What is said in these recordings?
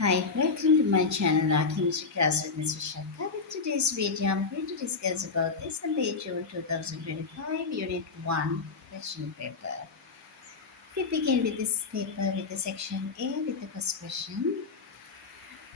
Hi, welcome to my channel, our Chemistry class with Mr. Shakka. In today's video, I'm going to discuss about this Sunday, June 2025, Unit 1, question paper. We begin with this paper with the section A with the first question.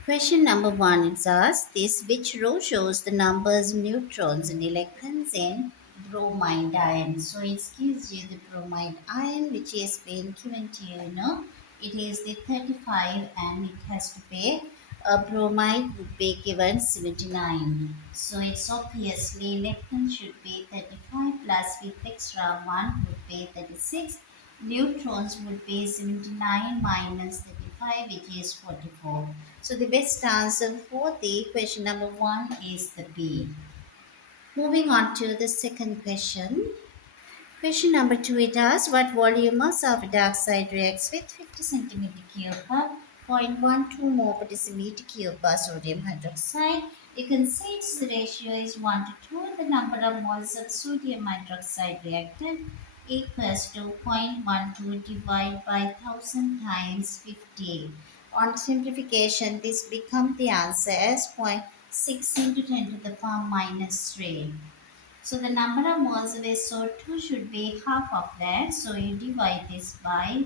Question number 1 is asked this which row shows the numbers neutrons and electrons in bromide ion. So it gives you the bromide ion which is being given to you. It is the 35 and it has to pay a bromide would be given 79. So it's obviously electron should be 35 plus with extra 1 would be 36. Neutrons would be 79 minus 35 which is 44. So the best answer for the question number 1 is the B. Moving on to the second question. Question number 2 it asks what volume of sulfur dioxide reacts with 50 centimeter cube per 0.12 mole per decimeter cube per sodium hydroxide. You can see its ratio is 1 to 2. The number of moles of sodium hydroxide reacted equals to 0.12 divided by 1000 times 50. On simplification, this becomes the answer as 0.6 into 10 to the power minus 3. So the number of moles of SO2 should be half of that. So you divide this by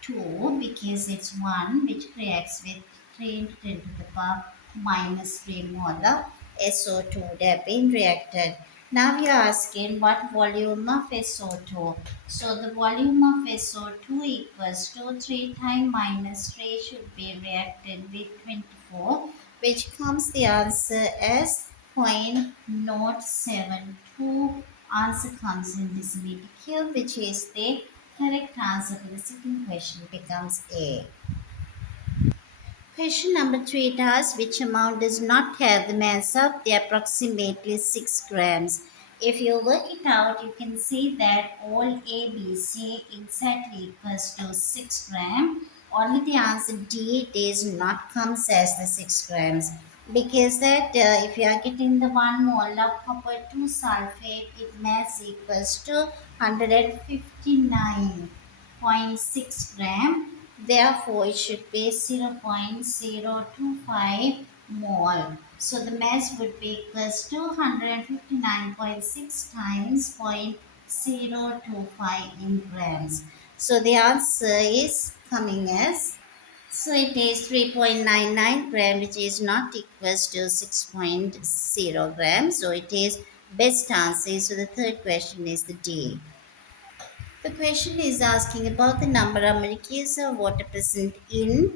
2 because it's 1 which reacts with 3 into 10 to the power minus 3 mole of SO2 would have been reacted. Now we are asking what volume of SO2. So the volume of SO2 equals to 3 times minus 3 should be reacted with 24 which comes the answer as 0.072. Answer comes in decimeter cube which is the correct answer for the second question becomes A. Question number 3 it asks which amount does not have the mass of the approximately 6 grams. If you work it out, you can see that all A, B, C exactly equals to 6 grams. Only the answer D does not comes as the 6 grams because that if you are getting the 1 mole of copper 2 sulfate, it mass equals to 159.6 gram. Therefore, it should be 0.025 mole. So the mass would be equals to 159.6 times 0.025 in grams. So the answer is coming as, so it is 3.99 gram which is not equals to 6.0 grams. So it is best answer. So the third question is the D. The question is asking about the number of molecules of water present in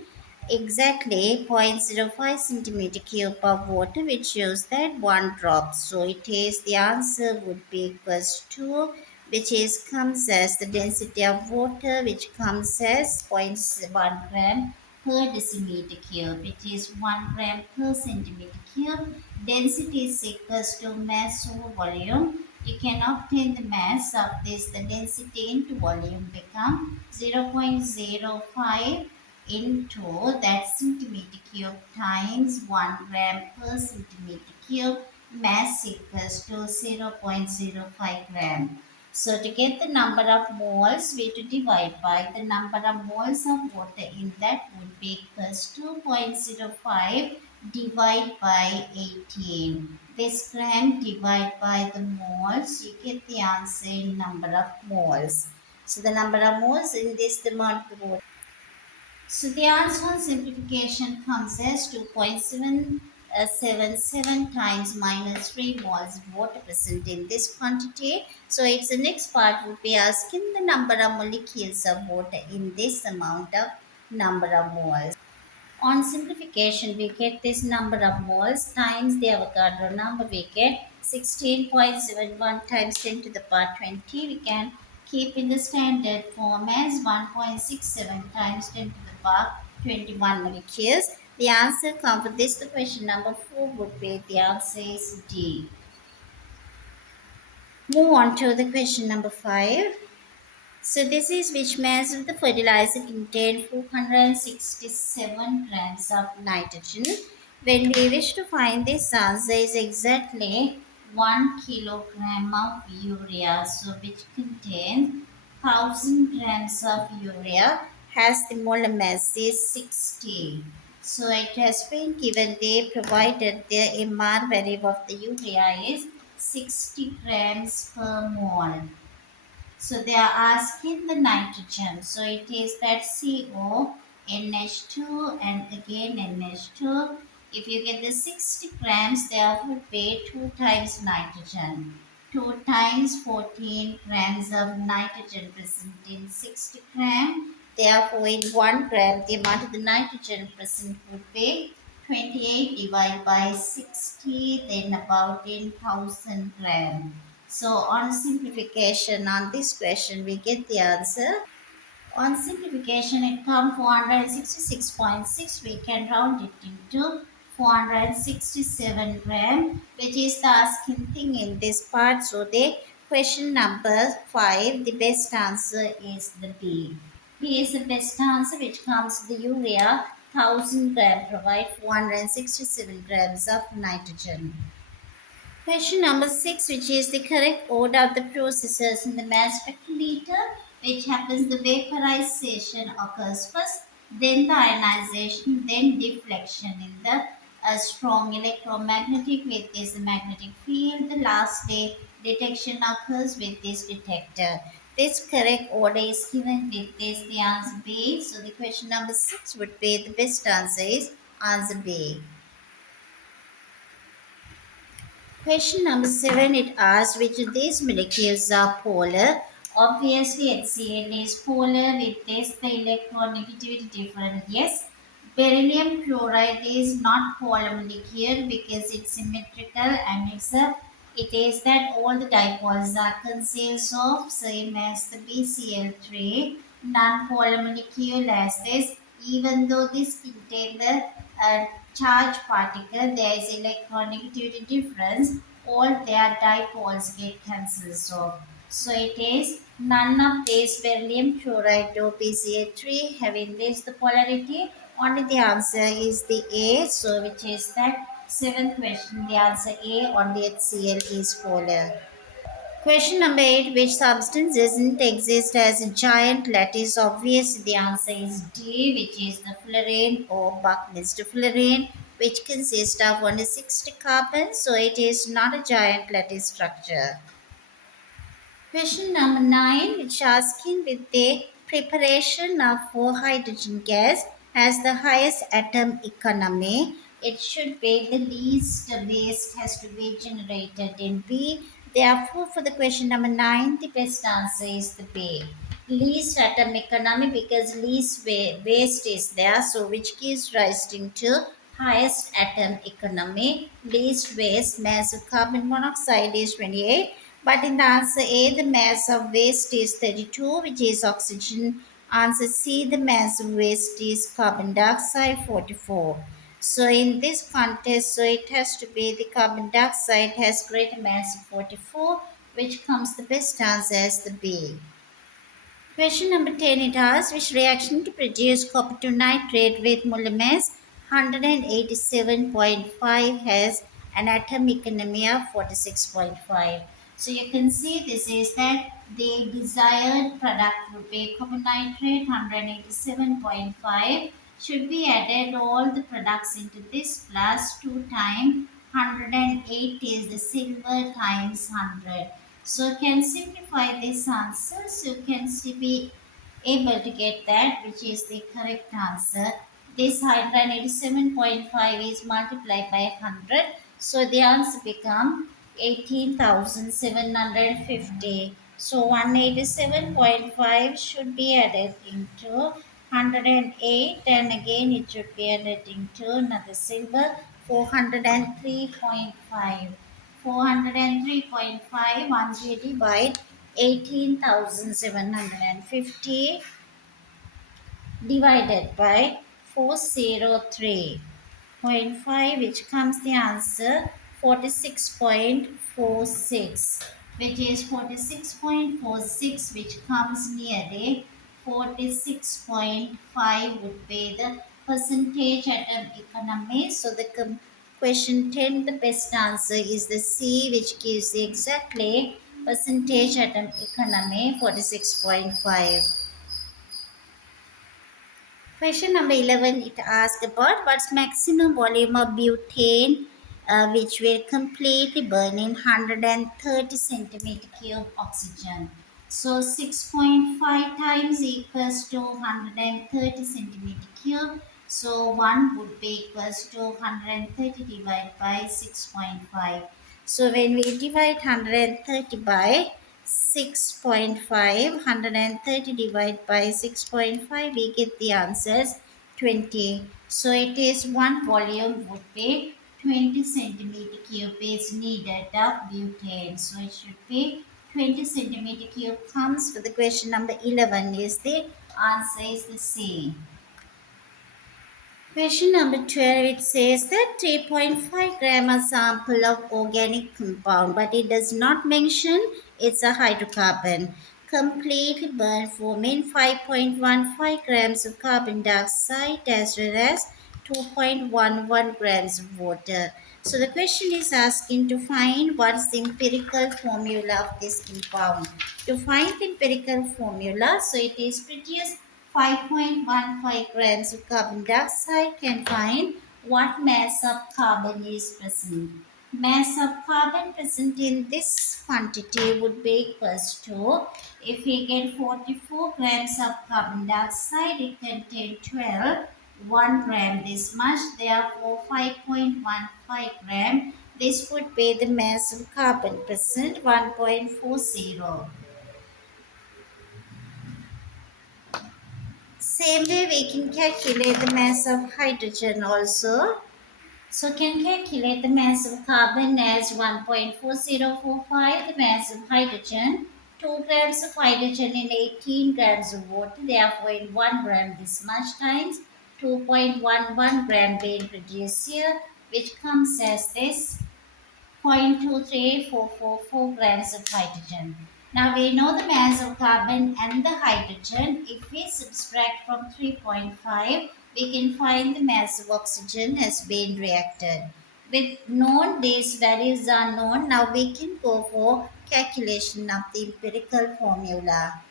exactly zero point zero 0.05 centimeter cube of water, which shows that one drop. So it is the answer would be equals to, which is comes as the density of water, which comes as 0.1 gram per decimeter cube, which is 1 gram per centimeter cube. Density is equals to mass over volume. You can obtain the mass of this, the density into volume become 0.05 into that centimeter cube times 1 gram per centimeter cube, mass equals to 0.05 gram. So to get the number of moles, we have to divide by the number of moles of water in that would be equals to 0.05 divide by 18. This gram divide by the moles, you get the answer in number of moles. So the number of moles in this the amount of water. So the answer on simplification comes as 2.777 times minus 3 moles of water present in this quantity. So it's the next part would be asking the number of molecules of water in this amount of number of moles. On simplification, we get this number of moles times the Avogadro number. We get 16.71 times 10 to the power 20. We can keep in the standard form as 1.67 times 10 to the power 21 molecules. The answer comes for this. The question number 4 would be the answer is D. Move on to the question number 5. So this is which mass of the fertilizer contain 467 grams of nitrogen. When we wish to find this answer is exactly 1 kilogram of urea. So which contains 1000 grams of urea has the molar mass is 60. So it has been given they provided the MR value of the urea is 60 grams per mole. So they are asking the nitrogen. So it is that CO, NH2 and again NH2. If you get the 60 grams, therefore pay 2 times nitrogen. 2 times 14 grams of nitrogen present in 60 gram. Therefore, in 1 gram, the amount of the nitrogen present would be 28 divided by 60, then about in 1000 gram. So on simplification on this question, we get the answer. On simplification, it comes 466.6. We can round it into 467 gram, which is the asking thing in this part. So the question number 5, the best answer is the B. Here is the best answer, which comes the urea 1000 gram provide 467 grams of nitrogen. Question number 6, which is the correct order of the processes in the mass spectrometer, which happens the vaporization occurs first, then the ionization, then deflection in the strong electromagnetic with this magnetic field. The last day detection occurs with this detector. This correct order is given with this the answer B. So the question number 6 would be the best answer is answer B. Question number 7, it asks which of these molecules are polar. Obviously, HCl is polar with this the electronegativity different. Yes, beryllium chloride is not polar molecule because it's symmetrical and it is that all the dipoles are conceals of same as the BCl3 non-polar molecule as this. Even though this contains the charge particle, there is electronegativity difference. All their dipoles get cancelled off. So it is none of these beryllium chloride or PCA3 having this the polarity. Only the answer is the A. So which is that seventh question. The answer A on the HCl is polar. Question number 8, which substance doesn't exist as a giant lattice? Obviously, the answer is D, which is the fullerene or Buckminster fullerene, which consists of only 60 carbons, so it is not a giant lattice structure. Question number 9, which asking with the preparation of 4 hydrogen gas has the highest atom economy. It should be the least waste has to be generated in B. Therefore, for the question number 9, the best answer is the B. Least atom economy because least waste is there, so which gives rise to highest atom economy. Least waste mass of carbon monoxide is 28. But in the answer A, the mass of waste is 32, which is oxygen. Answer C, the mass of waste is carbon dioxide, 44. So in this context, so it has to be the carbon dioxide has greater mass of 44, which comes the best answer as the B. Question number 10, it asks which reaction to produce copper to nitrate with molar mass 187.5 has an atomic economy of 46.5. So you can see this is that the desired product would be copper nitrate 187.5 should be added all the products into this plus 2 times 108 is the silver times 100. So can simplify this answer. So can be able to get that which is the correct answer. This 187.5 is multiplied by 100. So the answer become 18,750. So 187.5 should be added into 108 and again it should be added into another silver 403.5. 403.5 once we divide 18,750 divided by 403.5 which comes the answer 46.46 which is 46.46 which comes near the 46.5 would be the percentage atom economy. So the question 10 the best answer is the C which gives the exactly percentage atom economy 46.5. Question number 11, it asks about what's maximum volume of butane which will completely burn in 130 centimeter cube oxygen. So 6.5 times equals to 130 centimeter cube. So 1 would be equals to 130 divided by 6.5. So when we divide 130 by 6.5, 130 divided by 6.5, we get the answers 20. So it is one volume would be 20 centimeter cube is needed of butane. So it should be 20 centimeter cube comes for the question number 11 is the answer is the C. Question number 12, it says that 3.5 gram a sample of organic compound, but it does not mention it's a hydrocarbon. Completely burned forming 5.15 grams of carbon dioxide as well as 2.11 grams of water. So the question is asking to find what is the empirical formula of this compound. To find the empirical formula, so it is produced 5.15 grams of carbon dioxide can find what mass of carbon is present. Mass of carbon present in this quantity would be equals to, if we get 44 grams of carbon dioxide, it contains 12, 1 gram this much, therefore 5.15 gram. This would be the mass of carbon present, 1.40. Same way we can calculate the mass of hydrogen also. So can calculate the mass of carbon as 1.4045, the mass of hydrogen, 2 grams of hydrogen in 18 grams of water, therefore in 1 gram this much times 2.11 gram being produced here, which comes as this 0.23444 grams of hydrogen. Now we know the mass of carbon and the hydrogen. If we subtract from 3.5, we can find the mass of oxygen has been reacted. With known these values are known, now we can go for calculation of the empirical formula.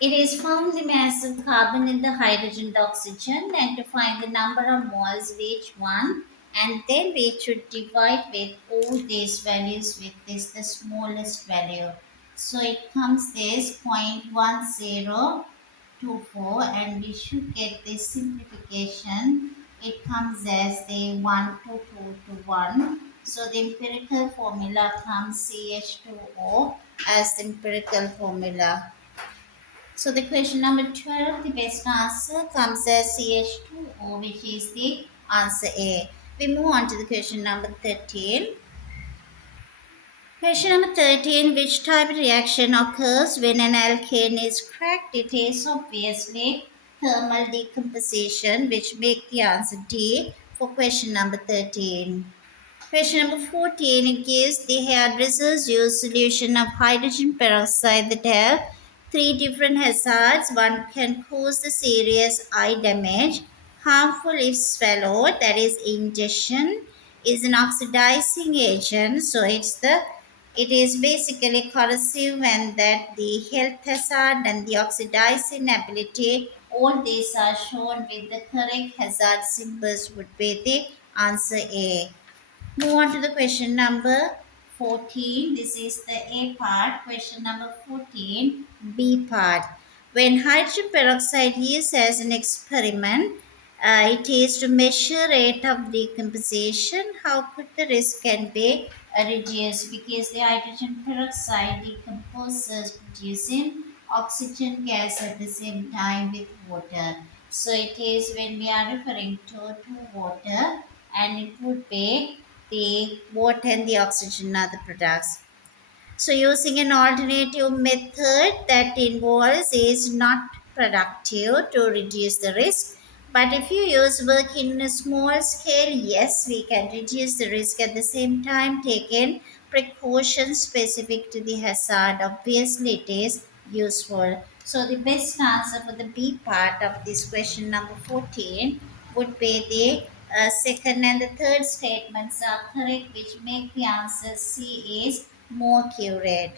It is found the mass of carbon in the hydrogen and oxygen and to find the number of moles of each one, and then we should divide with all these values with this the smallest value. So it comes this 0.1024 and we should get this simplification. It comes as the 1 to 2 to 1. So the empirical formula comes CH2O as the empirical formula. So the question number 12, the best answer comes as CH2O, which is the answer A. We move on to the question number 13. Question number 13, which type of reaction occurs when an alkane is cracked? It is obviously thermal decomposition, which make the answer D for question number 13. Question number 14, it gives the hairdressers use solution of hydrogen peroxide that have three different hazards. One can cause the serious eye damage, harmful if swallowed, that is ingestion, is an oxidizing agent. So it is basically corrosive and that the health hazard and the oxidizing ability, all these are shown with the correct hazard symbols would be the answer A. Move on to the question number 14. This is the A part. Question number 14, B part. When hydrogen peroxide used as an experiment, it is to measure rate of decomposition. How could the risk can be reduced? Because the hydrogen peroxide decomposes producing oxygen gas at the same time with water. So it is when we are referring to water, and it would be the water and the oxygen are the products. So using an alternative method that involves is not productive to reduce the risk. But if you use work in a small scale, yes, we can reduce the risk at the same time taking precautions specific to the hazard. Obviously, it is useful. So the best answer for the B part of this question number 14 would be the second and the third statements are correct, which make the answer C is more accurate.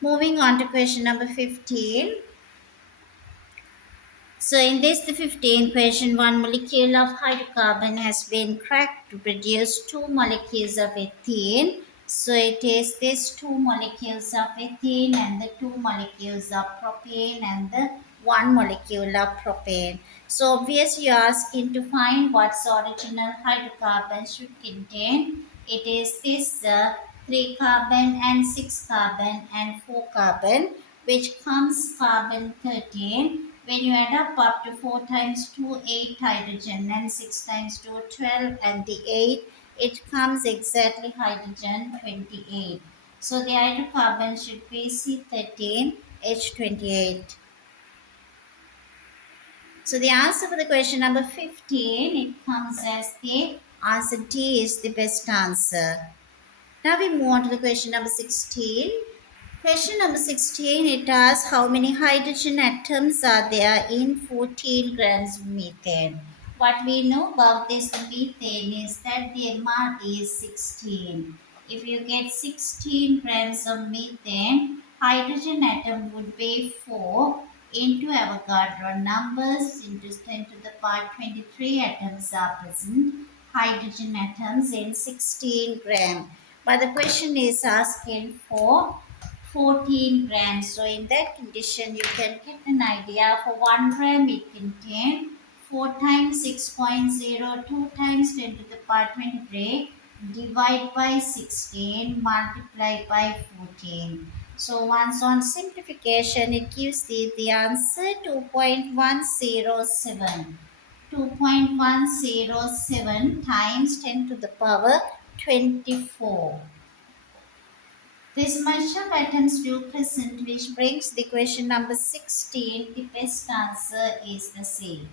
Moving on to question number 15. So in this the 15th question, one molecule of hydrocarbon has been cracked to produce two molecules of ethene. So it is these two molecules of ethene and the two molecules of propane and the one molecule of propane. So obviously you are asking to find what's original hydrocarbon should contain. It is this 3 carbon and 6 carbon and 4 carbon, which comes carbon 13. When you add up to 4 times 2, 8 hydrogen, and 6 times 2, 12, and the 8, it comes exactly hydrogen 28. So the hydrocarbon should be C13H28. So the answer for the question number 15, it comes as the answer D is the best answer. Now we move on to the question number 16. Question number 16, it asks how many hydrogen atoms are there in 14 grams of methane. What we know about this methane is that the MR is 16. If you get 16 grams of methane, hydrogen atom would be 4 into Avogadro numbers into 10 to the power 23 atoms are present, hydrogen atoms in 16 gram. But the question is asking for 14 grams. So in that condition, you can get an idea. For 1 gram, it contains 4 times 6.0, 2 times 10 to the power 23, divide by 16, multiply by 14. So once on simplification, it gives the answer 2.107. 2.107 times 10 to the power 24. This much of atoms do present, which brings the question number 16. The best answer is the C.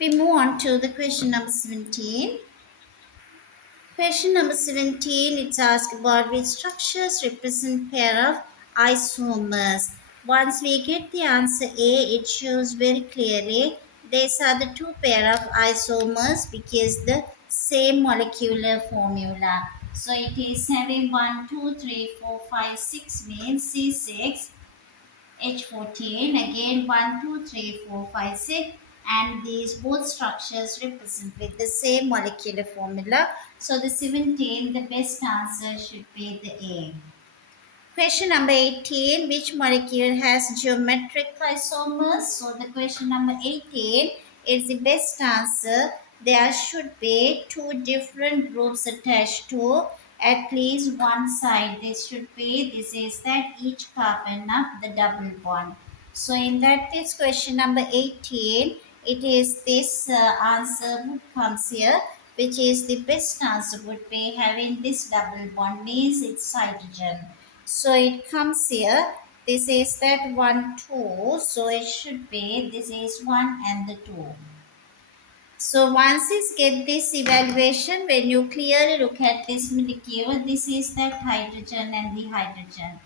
We move on to the question number 17. Question number 17, it's asked about which structures represent pair of isomers. Once we get the answer A, it shows very clearly these are the two pair of isomers because the same molecular formula. So it is having 1, 2, 3, 4, 5, 6 means C6. H14 again 1, 2, 3, 4, 5, 6, and these both structures represent with the same molecular formula. So the 17, the best answer should be the A. Question number 18, which molecule has geometric isomers? So the question number 18 is the best answer. There should be two different groups attached to at least one side. This is that each carbon of the double bond. So in that this question number 18, it is this answer would comes here, which is the best answer would be having this double bond means it's hydrogen. So it comes here. This is that 1, 2. So it should be this is 1 and the 2. So once you get this evaluation, when you clearly look at this molecule, this is that hydrogen and the hydrogen.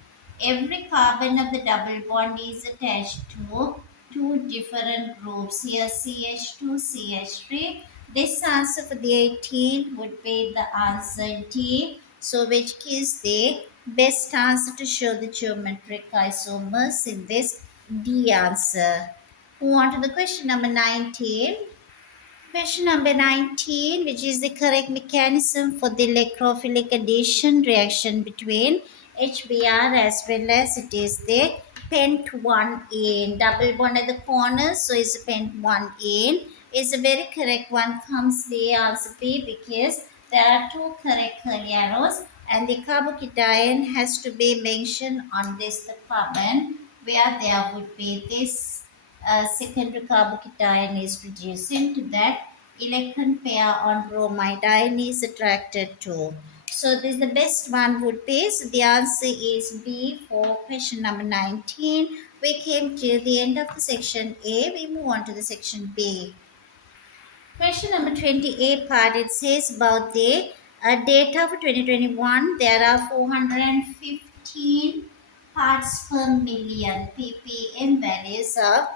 Every carbon of the double bond is attached to two different groups. Here CH2, CH3. This answer for the 18 would be the answer D. So which gives the best answer to show the geometric isomers in this D answer. Move on to the question number 19. Question number 19, which is the correct mechanism for the electrophilic addition reaction between HBr as well as it is the pent 1 in double bond at the corners, so it's a pent 1 in is a very correct one. Comes the answer B because there are two correct curly arrows and the carbocation has to be mentioned on this the carbon where there would be this secondary carbocation is produced into that electron pair on bromide ion is attracted to. So this the best one would be. So the answer is B for question number 19. We came to the end of the section A. We move on to the section B. Question number 28 part, it says about the data for 2021. There are 415 parts per million ppm values of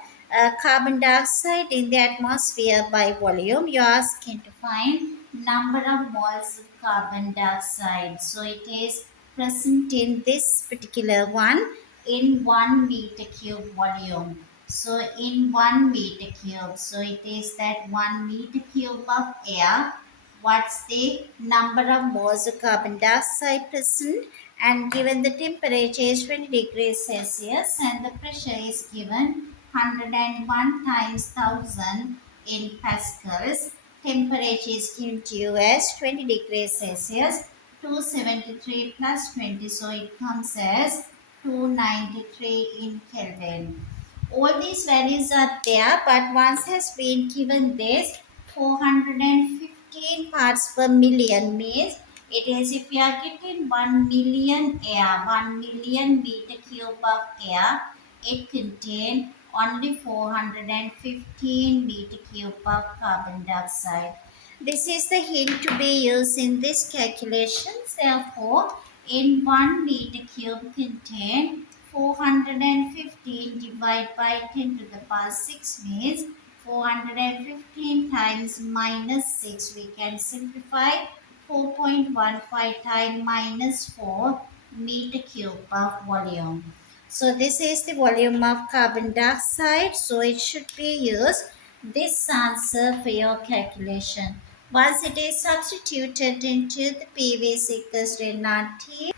carbon dioxide in the atmosphere by volume. You are asking to find number of moles of carbon dioxide. So it is present in this particular one in 1 meter cube volume. So in 1 meter cube, so it is that 1 meter cube of air. What's the number of moles of carbon dioxide present? And given the temperature is 20 degrees Celsius and the pressure is given 101 times 1000 in pascals. Temperature is given to you as 20 degrees Celsius, 273 plus 20, so it comes as 293 in Kelvin. All these values are there, but once has been given this 415 parts per million means it is if you are getting 1 million air, 1 million meter cube of air, it contains only 415 meter cube of carbon dioxide. This is the hint to be used in this calculation. Therefore, in 1 meter cube contain 415 divided by 10 to the power 6 means 415 times minus 6. We can simplify 4.15 times minus 4 meter cube of volume. So this is the volume of carbon dioxide. So it should be used this answer for your calculation. Once it is substituted into the PV equals to nRT,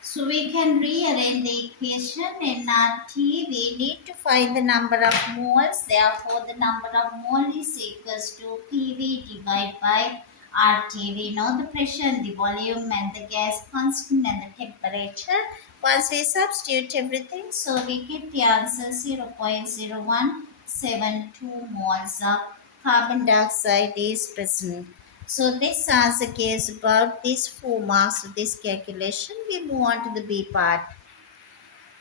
so we can rearrange the equation. In T, we need to find the number of moles. Therefore, the number of mole is equals to PV divided by RT. We know the pressure and the volume and the gas constant and the temperature. Once we substitute everything, so we get the answer 0.0172 moles of carbon dioxide is present. So this answer gives about these 4 marks of this calculation. We move on to the B part.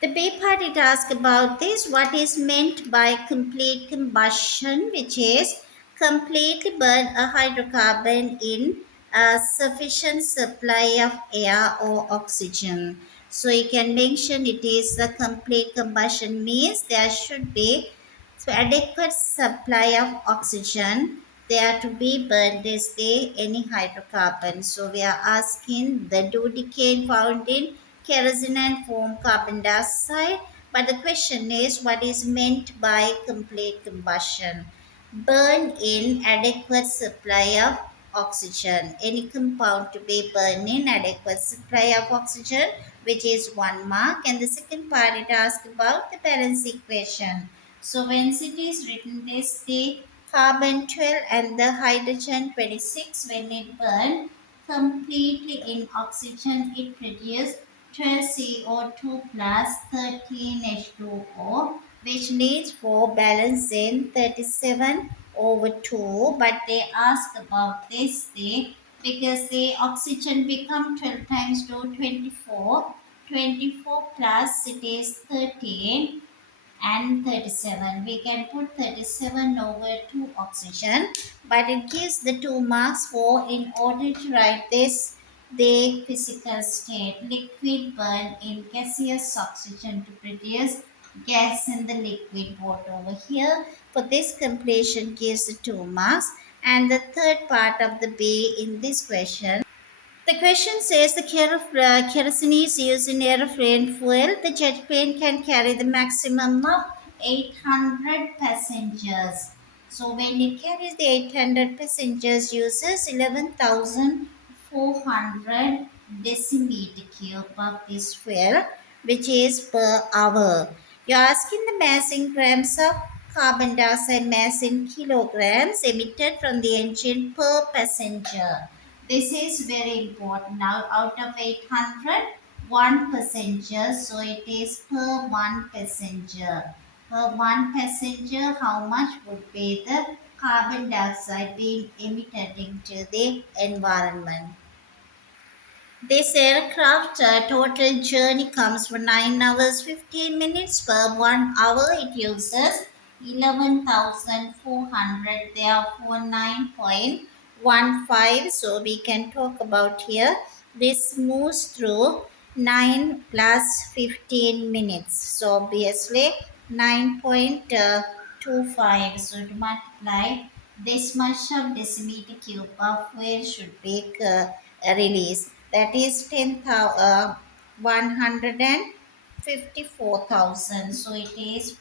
The B part it asks about this, what is meant by complete combustion, which is completely burn a hydrocarbon in a sufficient supply of air or oxygen. So you can mention it is a complete combustion means there should be adequate supply of oxygen there to be burned is the any hydrocarbon. So we are asking the do decay found in kerosene and form carbon dioxide. But the question is what is meant by complete combustion? Burn in adequate supply of oxygen. Any compound to be burned in adequate supply of oxygen, which is 1 mark. And the second part it asks about the balance equation. So once it is written this, the carbon 12 and the hydrogen 26 when it burn completely in oxygen it produces 12 CO2 plus 13 H2O, which needs for balancing 37 over 2. But they ask about this thing because the oxygen become 12 times 2 24. 24 plus it is 13 and 37. We can put 37 over 2 oxygen, but it gives the 2 marks for in order to write this the physical state. Liquid burn in gaseous oxygen to produce gas in the liquid water over here. For this completion gives the 2 marks. And the third part of the B in this question, the question says the kerosene is used in aeroplane fuel. The jet plane can carry the maximum of 800 passengers. So when it carries the 800 passengers, uses 11,400 decimeter cube of this fuel, which is per hour. You're asking the mass in grams of carbon dioxide, mass in kilograms emitted from the engine per passenger. This is very important. Now, out of 800, one passenger, so it is per one passenger. Per one passenger, how much would be the carbon dioxide being emitted into the environment? This aircraft total journey comes for 9 hours 15 minutes. Per 1 hour it uses 11,400, therefore 9.15. So we can talk about here. This moves through 9 plus 15 minutes. So obviously 9.25. So to multiply this much of decimeter cube of fuel should be released. That is 154,000. So it is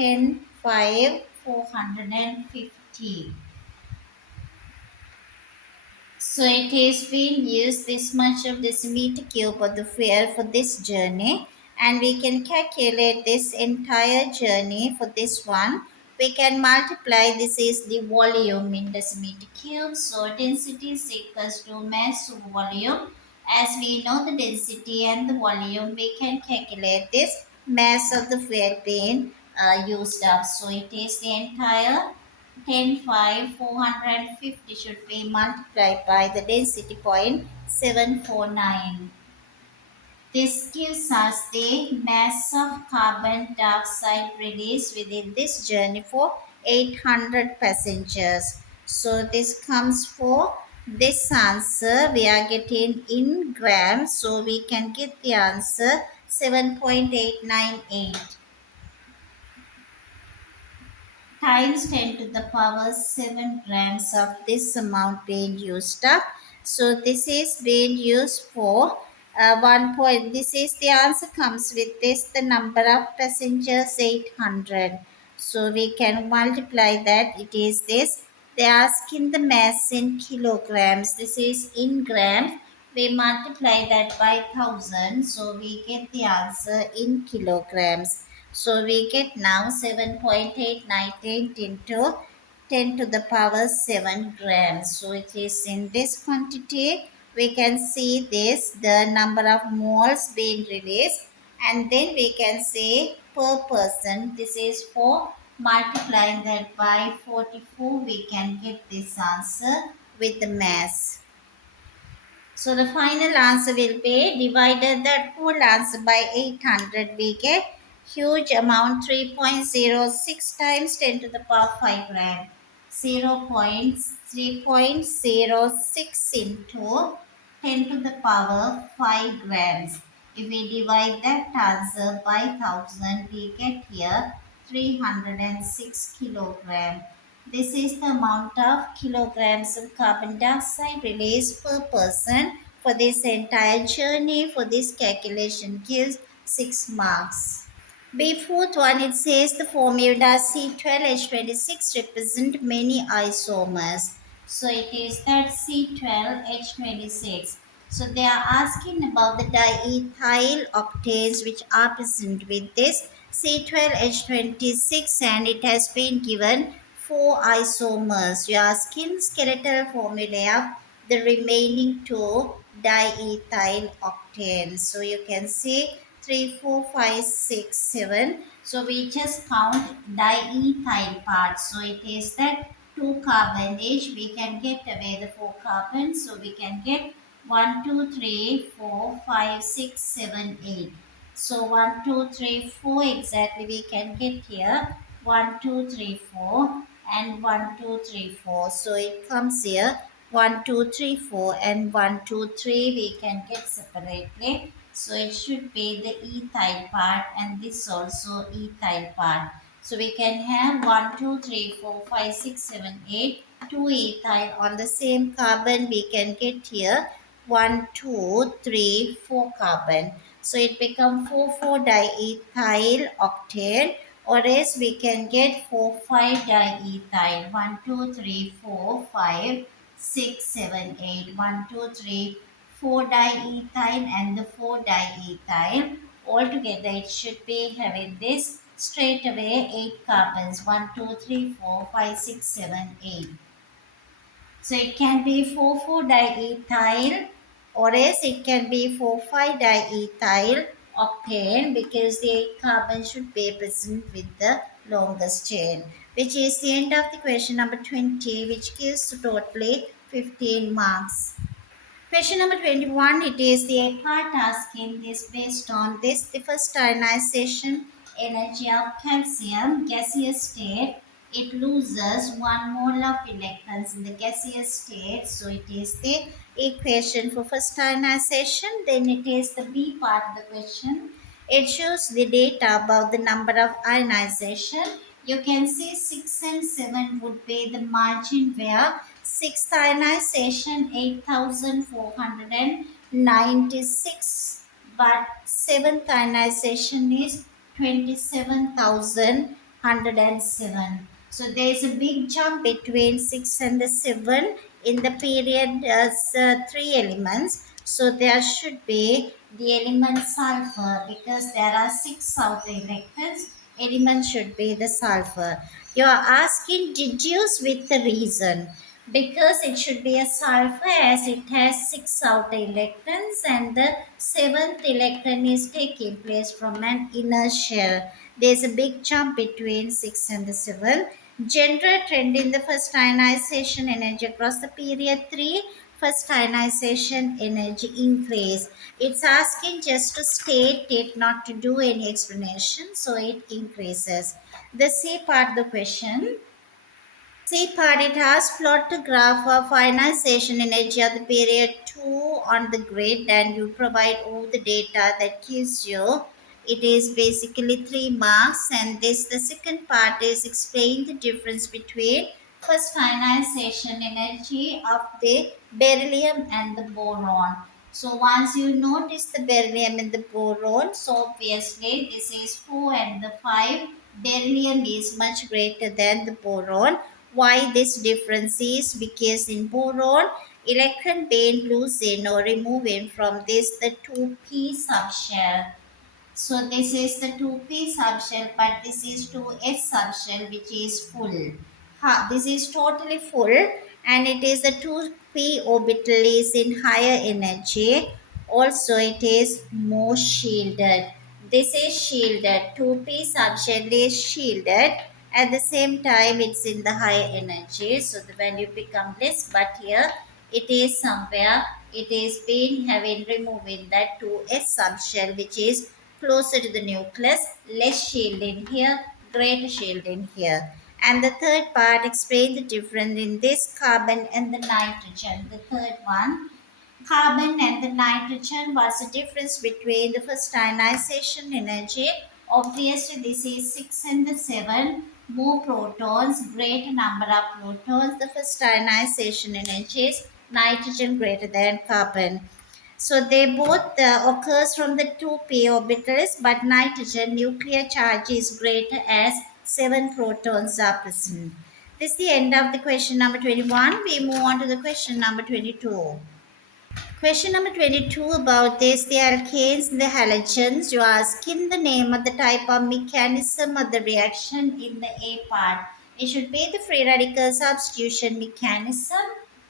10, 5, 450. So it has been used this much of decimeter cube of the fuel for this journey, and we can calculate this entire journey for this one. We can multiply, this is the volume in decimeter cube. So density is equals to mass over volume. As we know the density and the volume, we can calculate this mass of the fuel being used up. So it is the entire 10, 5, 450 should be multiplied by the density point 749. This gives us the mass of carbon dioxide released within this journey for 800 passengers. So this comes for this answer we are getting in grams. So we can get the answer 7.898 times 10 to the power 7 grams of this amount being used up. So this is being used for 1 point. This is the answer comes with this, the number of passengers 800. So we can multiply that. It is this. They are asking the mass in kilograms. This is in grams. We multiply that by 1000. So we get the answer in kilograms. So we get now 7.898 into 10 to the power 7 grams. So it is in this quantity. We can see this, the number of moles being released, and then we can say per person. This is for multiplying that by 44. We can get this answer with the mass. So the final answer will be divided that whole answer by 800. We get huge amount 3.06 times 10 to the power 5 gram. 0.3.06 into 10 to the power 5 grams. If we divide that answer by 1000, we get here 306 kilogram. This is the amount of kilograms of carbon dioxide released per person for this entire journey. For this calculation gives 6 marks. Before one, it says the formula C12H26 represent many isomers. So it is that C12H26. So they are asking about the diethyl octanes which are present with this C12H26, and it has been given 4 isomers. You are asking skeletal formula of the remaining 2 diethyl octanes. So you can see 3, 4, 5, 6, 7. So we just count diethyl part. So it is that 2 carbon each. We can get away the 4 carbons. So we can get 1, 2, 3, 4, 5, 6, 7, 8. So 1, 2, 3, 4 exactly we can get here. 1, 2, 3, 4 and 1, 2, 3, 4. So it comes here 1, 2, 3, 4 and 1, 2, 3 we can get separately. So it should be the ethyl part and this also ethyl part. So we can have 1, 2, 3, 4, 5, 6, 7, 8, 2 ethyl on the same carbon. We can get here 1, 2, 3, 4 carbon. So it becomes 4, 4 diethyl octane, or else we can get 4, 5 diethyl. 1, 2, 3, 4, 5, 6, 7, 8. 1, 2, 3, 4 diethyl and the 4 diethyl. Altogether it should be having this straight away 8 carbons. 1, 2, 3, 4, 5, 6, 7, 8. So it can be 4,4-diethyl, or else it can be 4,5-diethyl octane, because the 8 carbon should be present with the longest chain, which is the end of the question number 20, which gives totally 15 marks. Question number 21, it is the part asking this based on this, the first ionization energy of calcium, gaseous state, it loses 1 mole of electrons in the gaseous state. So it is the equation for first ionization. Then it is the B part of the question. It shows the data about the number of ionization. You can see 6 and 7 would be the margin where 6th ionization 8496, but 7th ionization is 27,000 107. So there is a big jump between 6 and the 7 in the period as three elements. So there should be the element sulfur because there are six outer electrons. Element should be the sulfur. You are asking deduce with the reason because it should be a sulfur as it has six outer electrons and the seventh electron is taking place from an inner shell. There's a big jump between 6 and the 7. General trend in the first ionization energy across the period 3. First ionization energy increase. It's asking just to state it, not to do any explanation, so it increases. The C part of the question. See part it has plot the graph of ionization energy at the period 2 on the grid and you provide all the data that gives you. It is basically 3 marks and this the second part is explain the difference between first ionization energy of the beryllium and the boron. So once you notice the beryllium and the boron, so obviously this is 4 and the 5. Beryllium is much greater than the boron. Why this difference is because in boron, electron being loosened or removing from this the 2p subshell. So this is the 2p subshell, but this is 2s subshell, which is full. This is totally full, and it is the 2p orbital is in higher energy. Also, it is more shielded. This is shielded. 2p subshell is shielded. At the same time, it's in the higher energy, so the value become less. But here, it is somewhere. It is being having removing that 2s subshell, which is closer to the nucleus, less shield in here, greater shield in here. And the third part explain the difference in this carbon and the nitrogen. The third one, carbon and the nitrogen, what's the difference between the first ionization energy? Obviously, this is 6 and the 7, more protons, greater number of protons. The first ionization energy is nitrogen greater than carbon. So they both occurs from the 2p orbitals, but nitrogen nuclear charge is greater as 7 protons are present. This is the end of the question number 21. We move on to the question number 22. Question number 22 about this the alkanes and the halogens. You are asking the name of the type of mechanism of the reaction in the A part. It should be the free radical substitution mechanism.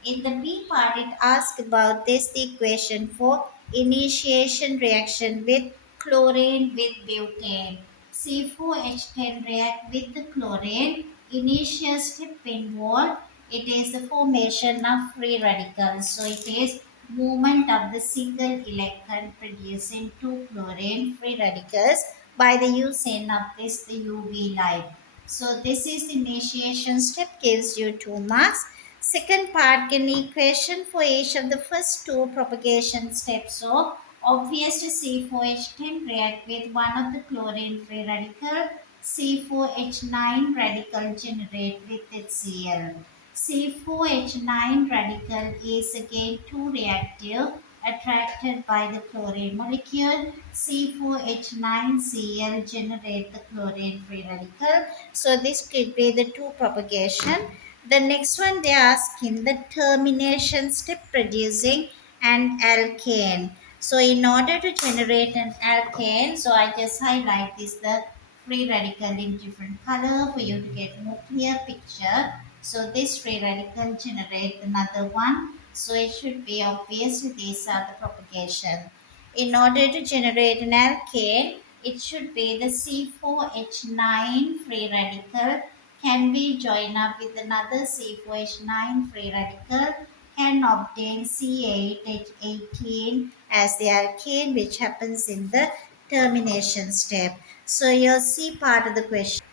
In the B part, it asks about this the equation for initiation reaction with chlorine with butane. C4H10 react with the chlorine. Initial step involved. It is the formation of free radicals. So it is movement of the single electron producing two chlorine free radicals by the using of this the UV light. So this is the initiation step gives you 2 marks. Second part can equation for each of the first two propagation steps. So obviously C4H10 react with one of the chlorine free radical. C4H9 radical generate with HCl. C4H9 radical is again too reactive attracted by the chlorine molecule. C4H9Cl generate the chlorine free radical. So this could be the two propagation. The next one they are asking the termination step producing an alkane. So in order to generate an alkane, so I just highlight this the free radical in different color for you to get more clear picture. So this free radical generate another one. So it should be obviously these are the propagation. In order to generate an alkane, it should be the C4H9 free radical can be joined up with another C4H9 free radical can obtain C8H18 as the alkane which happens in the termination step. So your C part of the question.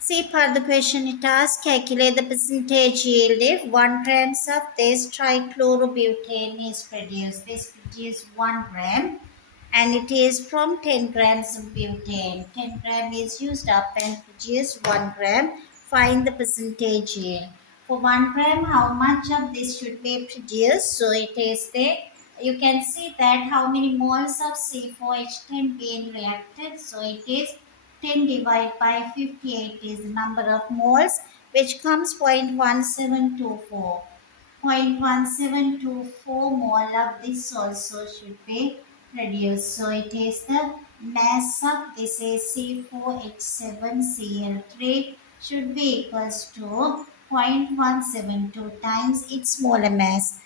See part of the question it asks calculate the percentage yield if 1 grams of this trichlorobutane is produced. This produces 1 gram and it is from 10 grams of butane. 10 gram is used up and produce 1 gram. Find the percentage yield. For 1 gram how much of this should be produced? So it is there. You can see that how many moles of C4H10 being reacted. So it is 10 divided by 58 is the number of moles, which comes 0.1724. 0.1724 mole of this also should be produced. So it is the mass of this is C4H7Cl3 should be equals to 0.172 times its molar mass,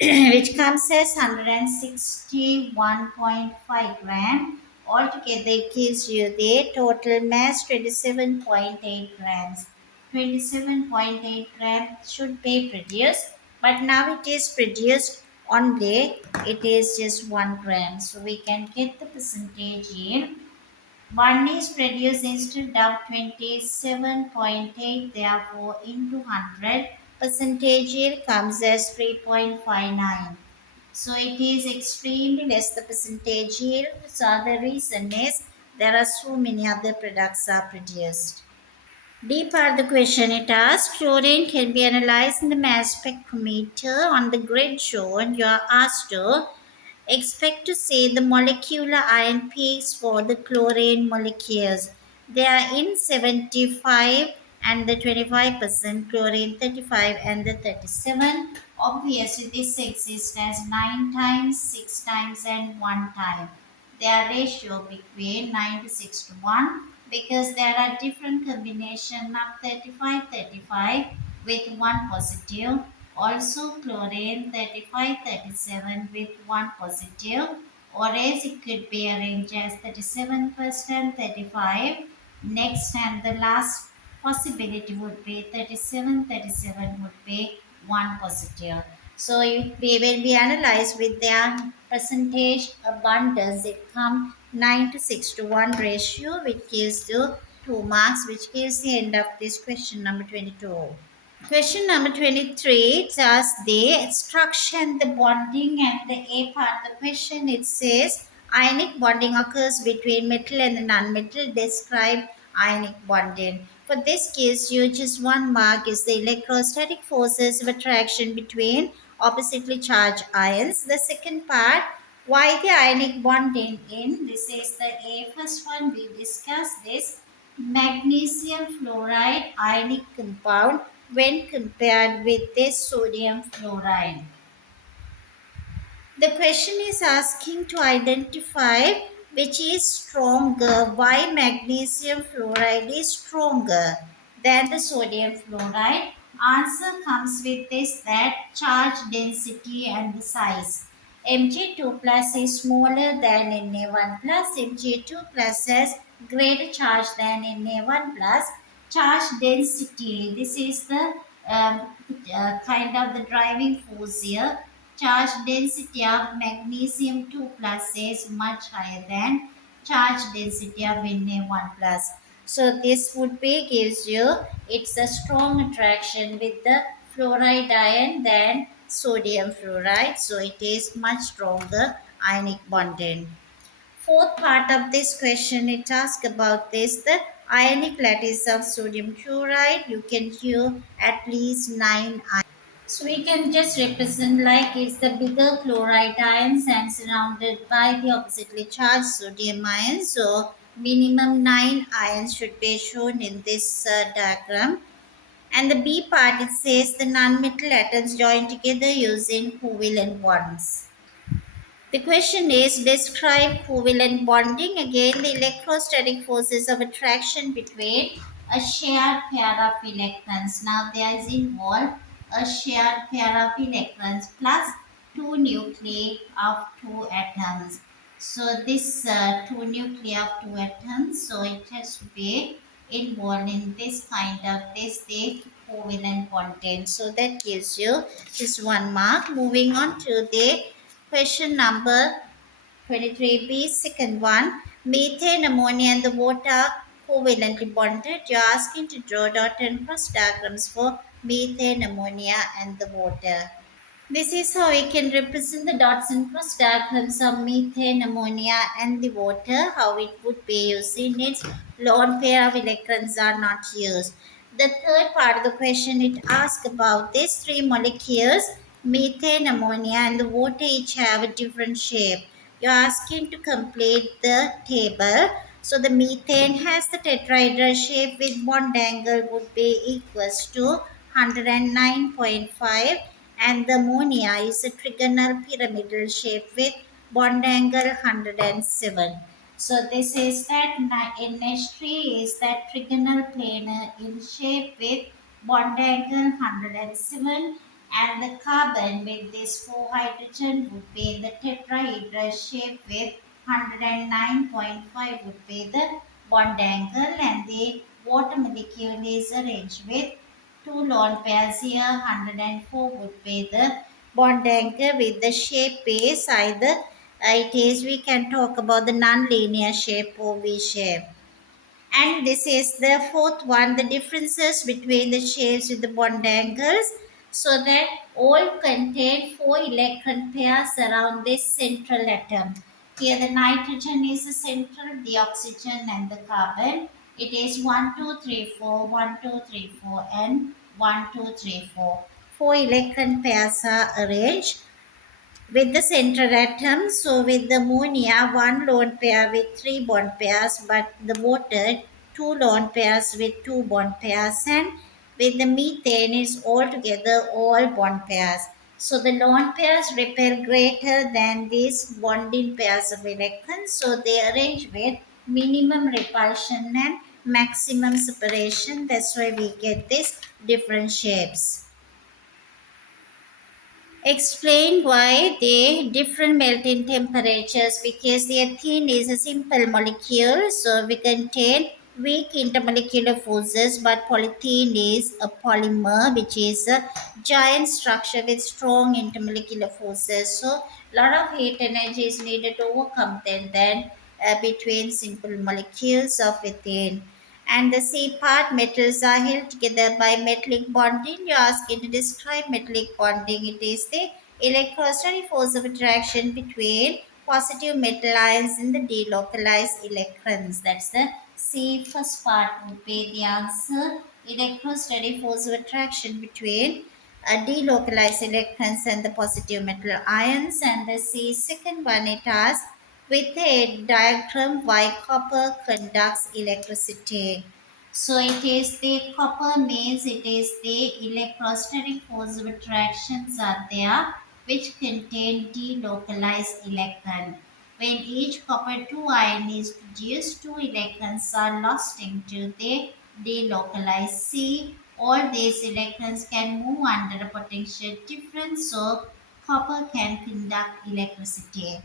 which comes as 161.5 gram. Altogether, it gives you the total mass 27.8 grams. 27.8 grams should be produced, but now it is produced only, it is just 1 gram. So we can get the percentage yield. One is produced instead of 27.8, therefore into 100, percentage yield comes as 3.59. So it is extremely less the percentage yield. So the reason is there are so many other products are produced. D part of the question it asks, chlorine can be analyzed in the mass spectrometer. On the grid shown, you are asked to expect to see the molecular ion peaks for the chlorine molecules. They are in 75 and the 25%, chlorine 35 and the 37. Obviously, this exists as 9 times, 6 times, and 1 time. Their ratio between 9 to 6 to 1 because there are different combination of 35-35 with 1 positive. Also chlorine 35-37 with 1 positive, or else it could be arranged as 37% 35. Next and the last possibility would be 37-37 would be 1 positive. So if we will be analyzed with their percentage abundance, it comes 9 to 6 to 1 ratio, which gives you 2 marks, which gives the end of this question number 22. Question number 23 tells the structure and the bonding, and the A part of the question it says ionic bonding occurs between metal and the non-metal. Describe ionic bonding. For this case, you just 1 mark is the electrostatic forces of attraction between oppositely charged ions. The second part, why the ionic bonding in, this is the A. First one we discussed this magnesium fluoride ionic compound when compared with the sodium fluoride. The question is asking to identify which is stronger, why magnesium fluoride is stronger than the sodium fluoride. Answer comes with this, that charge density and the size. Mg2 plus is smaller than Na1 plus. Mg2 plus has greater charge than Na1 plus. Charge density, this is the kind of the driving force here. Charge density of magnesium 2 plus is much higher than charge density of Na1 plus. So this would be gives you, it's a strong attraction with the fluoride ion than sodium fluoride. So it is much stronger ionic bonding. Fourth part of this question, it asks about this, the ionic lattice of sodium chloride. You can use at least 9 ions. So we can just represent like it's the bigger chloride ions and surrounded by the oppositely charged sodium ions. So minimum 9 ions should be shown in this diagram. And the B part, it says the non-metal atoms join together using covalent bonds. The question is, describe covalent bonding. Again, the electrostatic forces of attraction between a shared pair of electrons. Now there is involved a shared pair of electrons plus 2 nuclei of 2 atoms. So this 2 nuclei of 2 atoms, so it has to be involved in this kind of this the covalent bonding. So that gives you this 1 mark. Moving on to the question number 23b, second one. Methane, ammonia, and the water are covalently bonded. You're asking to draw dot and cross diagrams for methane, ammonia, and the water. This is how we can represent the dots and cross diagrams of methane, ammonia, and the water. How it would be using its lone pair of electrons are not used. The third part of the question, it asks about these 3 molecules, methane, ammonia, and the water each have a different shape. You're asking to complete the table. So the methane has the tetrahedral shape with bond angle would be equals to 109.5, and the ammonia is a trigonal pyramidal shape with bond angle 107. So this is that NH3 is that trigonal planar in shape with bond angle 107, and the carbon with this 4 hydrogen would be the tetrahedral shape with 109.5 would be the bond angle, and the water molecule is arranged with two lone pairs here. 104 would be the bond angle with the shape is either it is we can talk about the non-linear shape or V shape. And this is the fourth one, the differences between the shapes with the bond angles, so that all contain 4 electron pairs around this central atom. Here the nitrogen is the central, the oxygen and the carbon. It is 1, 2, 3, 4, 1, 2, 3, 4, and 1, 2, 3, 4. 4 electron pairs are arranged with the central atom. So with the ammonia, one lone pair with 3 bond pairs, but the water, 2 lone pairs with 2 bond pairs, and with the methane is altogether all bond pairs. So the lone pairs repel greater than these bonding pairs of electrons. So they arrange with minimum repulsion and maximum separation. That's why we get these different shapes. Explain why they different melting temperatures, because the ethene is a simple molecule, so we contain weak intermolecular forces, but polythene is a polymer which is a giant structure with strong intermolecular forces. So a lot of heat energy is needed to overcome them then between simple molecules of ethene. And the C part metals are held together by metallic bonding. You ask it to describe metallic bonding. It is the electrostatic force of attraction between positive metal ions and the delocalized electrons. That's the C first part would be the answer. Electrostatic force of attraction between delocalized electrons and the positive metal ions. And the C second one it asks with a diagram why copper conducts electricity. So it is the copper means it is the electrostatic force of attractions are there which contain delocalized electron. When each copper 2 ion is produced, 2 electrons are lost into the delocalized C. All these electrons can move under a potential difference, so copper can conduct electricity.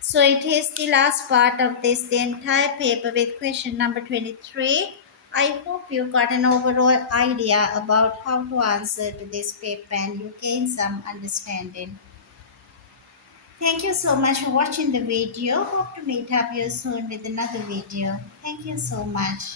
So it is the last part of this, the entire paper with question number 23. I hope you got an overall idea about how to answer to this paper and you gain some understanding. Thank you so much for watching the video. Hope to meet up you soon with another video. Thank you so much.